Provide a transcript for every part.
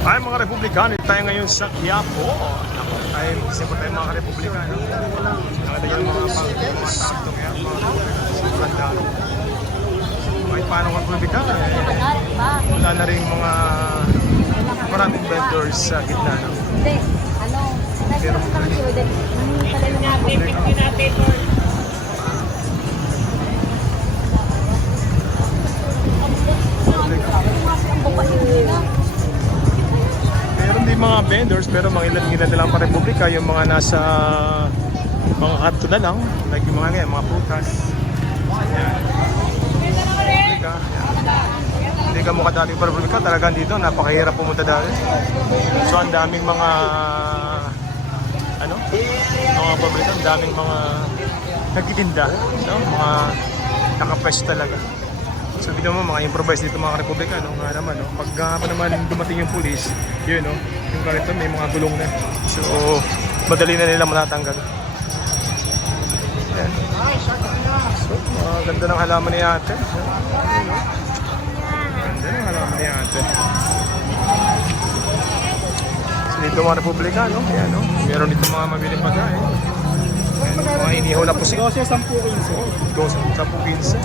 Ay mga Republikano, tayo ngayon sa Quiapo. Ay, isa po tayo mga Republikano. Nakita yung mga pang-tao kaya mga Republikano. Kahit paano ka Republikano, wala na rin mga maraming vendors sa gitna. Hindi, pero kami siya, pala natin, Meron din mga vendors pero mga ilan-ilan na lang pa Republika, yung mga nasa mga kanto na lang, like yung mga ganyan, mga prutas. Yan. Republika, yan. Hindi ka mukha dating Republika, talagang dito napakahirap pumunta dati. So ang daming mga mga pabrika, ang daming mga nagtitinda, no? Mga naka-fresh talaga. So bigyan mo mga improvise dito mga Republika, no? Nga naman, no? Pag pa naman dumating yung police, yun, no? Yung karito may mga gulong na. So madali na nila matatanggal. Yan. So ganda ng halaman ni ate. Ganda ng halaman ni ate. So dito mga Republika, no? Yan, no? Meron dito mga mabiling pagkain. Mga inihaw na pusik. 12, 10, 15. 10-15.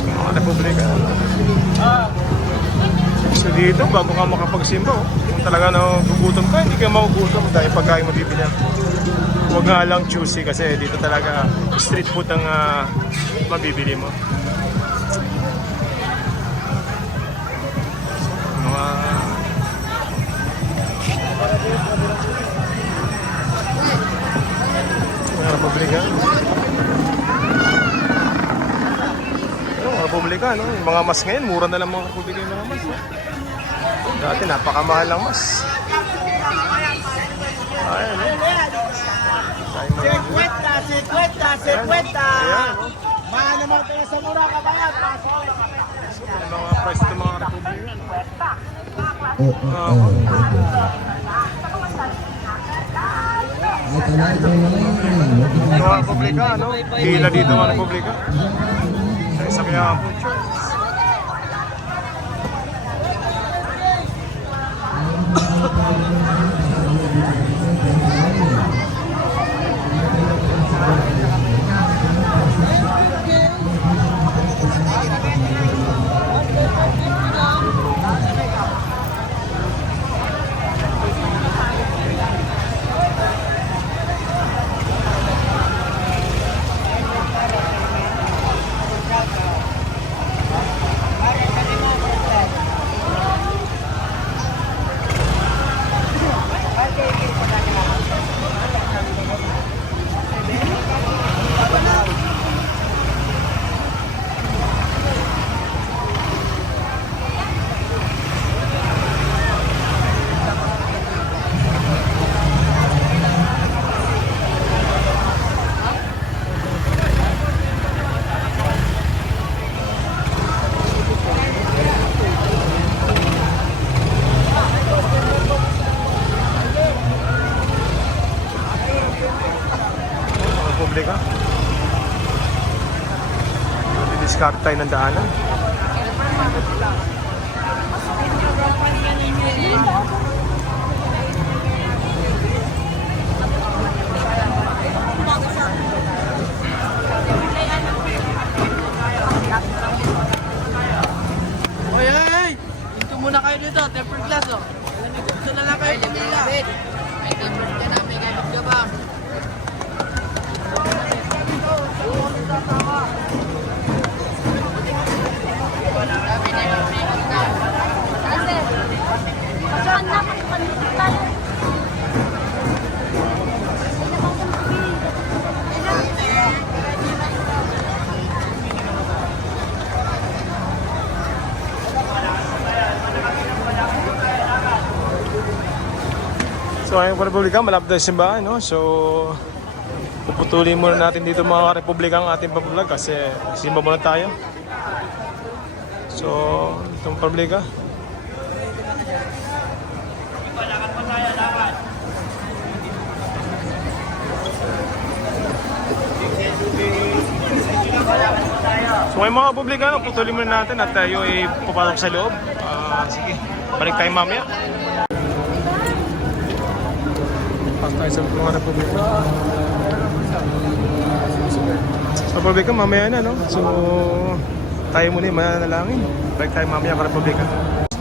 Mga Republika. So dito, bago ka makapagsimba, kung talaga nagugutom ka, hindi ka magugutom dahil pagkain mo bibili. Huwag nga lang choosy kasi dito talaga street food ang mabibili mo. Mga Republika. Republika, no? Yung mga mas ngayon, mura na lang mga Republika yung mga mas. No? Dati, napakamahal lang mas. Ayan, no? Sekwenta! Ayan, no? Mahal naman tayo sa mura ka ba? So, yung mga price ng mga Republika. Mga Republika, no? Hila dito mga Republika. Sa kaya po, Republika. Didiskarte tayo ng daanan. Hoy, hey! Hinto muna kayo dito, tempered glass, oh. Gusto na lang kayo pumila. May tempered ka na, may gamit ka ba? So ayun po Republika, malapit tayo sa simbahan, no? So puputulin muna natin dito mga Republika ang ating pag-vlog kasi simba muna tayo. So itong Republika. So ngayon mga publikano, putulin muna natin at tayo ay papasok sa loob. Sige. Balik tayo mamaya. Pas tayo sa mga Republika. Sa Republika mamaya na, no? So, tayo muna yung mananalangin. Balik tayo mamaya sa Republika.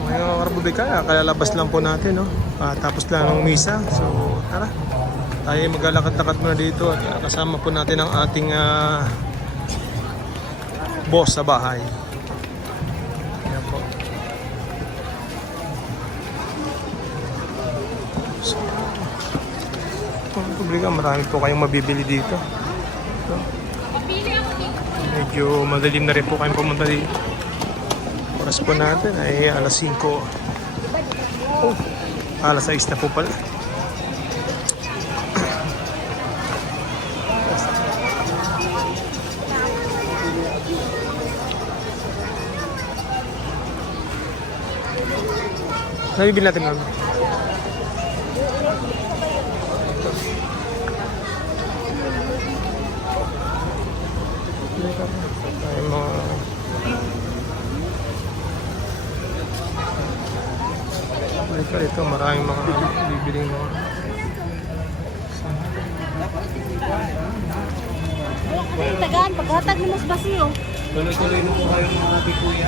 Ngayong Republika, kalalabas lang po natin, no? Tapos lang ng misa. So, tara. Tayo maglalakad-lakad muna dito at kasama po natin ang ating boss sa bahay. Ayan po. So, Republika, marami po kayong mabibili dito. So, medyo madalim na rin po kayong pumunta dito. Oras po natin ay alas 5. Oh, alas 6 na po pala. Nabibili natin namin. Ay mga ito, maraming mga bibiling mga Tagaan, paghatag ni Mas Basio. Tuloy-tuloy na po kayo mga bikuya.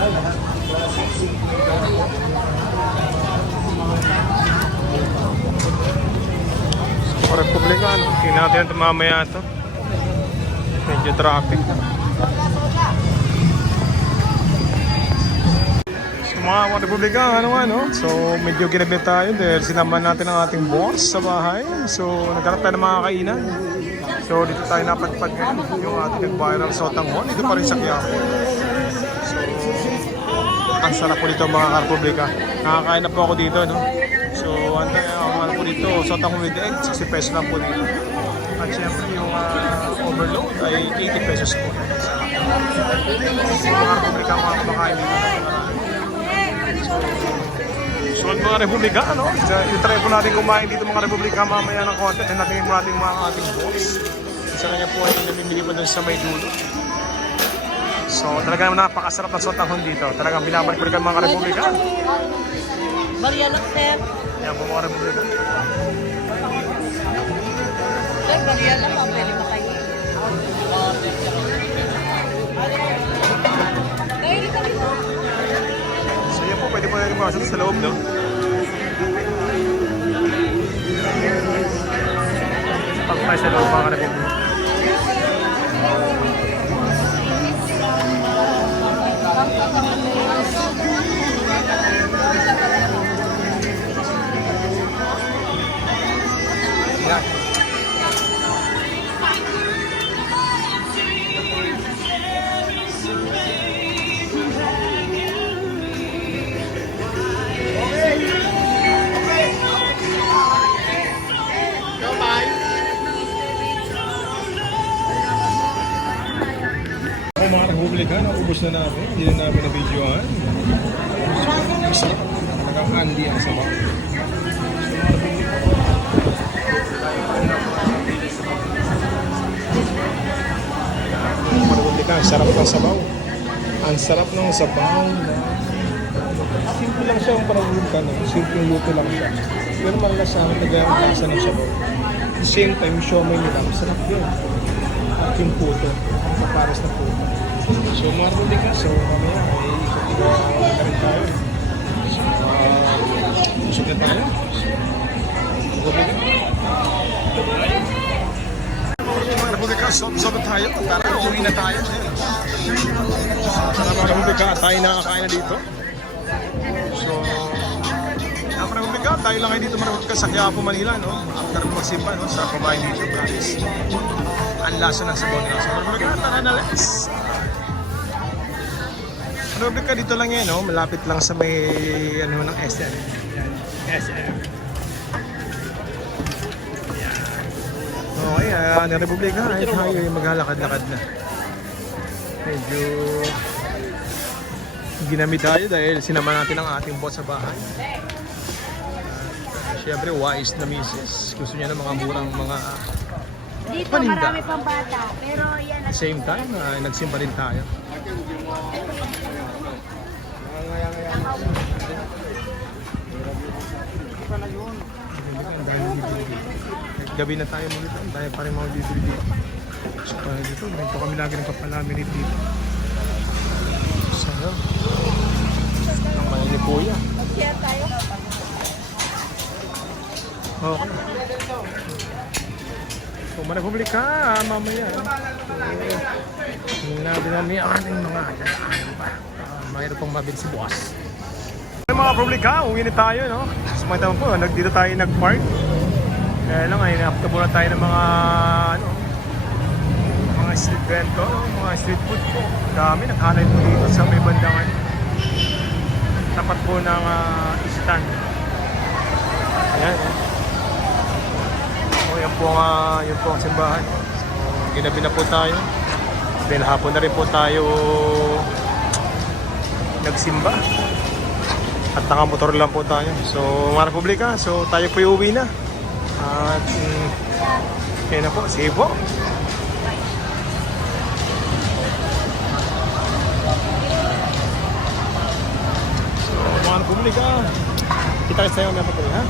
sa Republika, no? Tingnan natin ito mamaya ito. Medyo traffic. So mga Republika, so medyo ginabi tayo dahil sinamahan natin ang ating boss sa bahay. So nagkaroon tayo ng mga kainan. So dito tayo napadpad ngayon yung ating nag-viral sotanghon. Dito pa rin sa Quiapo. So ang sarap po dito mga Republika. Nakakain na po ako dito, no? So ang po dito, sotanghon with egg, 60 pesos lang po dito. At syempre yung overload ay 80 pesos po. So mga Republika mga kumakain dito. So mga Republika, no? I-try po natin kumain dito mga Republika mamaya ng konti. At natin yung ating mga boss. Isa kanya po ay namimili po dun sa may dulo. So talagang napakasarap ng sotanghon dito. Talagang binabalik ko rin mga Republika. Maria Locter. Yan po mga Republika. Maria lang, pwede pa kayo. So yan po, pwede po natin pasok sa loob, no? Pag tayo sa loob mga Republika. Yan. Mga Republika, naubos na namin. Hindi na namin na-videoan. Talagang handy ang sabaw. Mga Republika, ang sarap ng sabaw. Ang sarap ng sabaw. Simple lang siya ang Republika, no? Simple luto lang siya. Pero malalasang nag-aamasa ng sabaw. At the same time, siomay nila. Masarap yun. At yung puto. Ang pares na puto. So mga Republika, so mamaya ay ikot-ikot na rin tayo. So busog na tayo. Republika. Mga Republika, sob tayo. Tara, uwi na tayo. Tara mga Republika, tayo nakakain na dito. So mga Republika, tayo lang kayo dito mga Republika sa Quiapo, Manila, no? After magsimba, no? Sa Pamain dito, promise. Ang lasa ng sabaw nila. So mga Republika, tara na let's. Republika dito lang yan, no? Malapit lang sa may ano ng SM. Yan. SM. Yan. Okay, ang Republika ay tayo ay maglalakad-lakad na. Medyo ginamit tayo dahil sinama natin ang ating boss sa bahay. Siyempre, wise na misis. Gusto niya ng mga murang mga Dito paninda. marami pang bata, pero yan At the same time, nagsimba rin tayo. gabi na tayo muli doon. Tayo pa rin mga bibili dito. So tayo dito, ganito kami lagi nagpapalaminate dito. So yun. Ang mahal ni Kuya. Mag-share tayo. Okay. Kung Republika, mamaya. Hinabi namin ang ating mga ano pa. Mayroon pang mabili si boss. Mga Republika, uwi na tayo, no? So mga tama po, dito tayo nag-park. Kaya lang ay nakapta muna tayo ng mga ano, mga street vento, mga street food po. Dami, nag-highlight po dito sa may bandangan. Tapat po ng Isitan. Ayan, eh. Yan po ang simbahan. So, ginabi na po tayo. Then hapon na rin po tayo nagsimba. At nakamotor lang po tayo. So mga Republika, so tayo po uwi na. At yan na po, sige po. So mga Republika, kita tayo sa mga Republika, ha?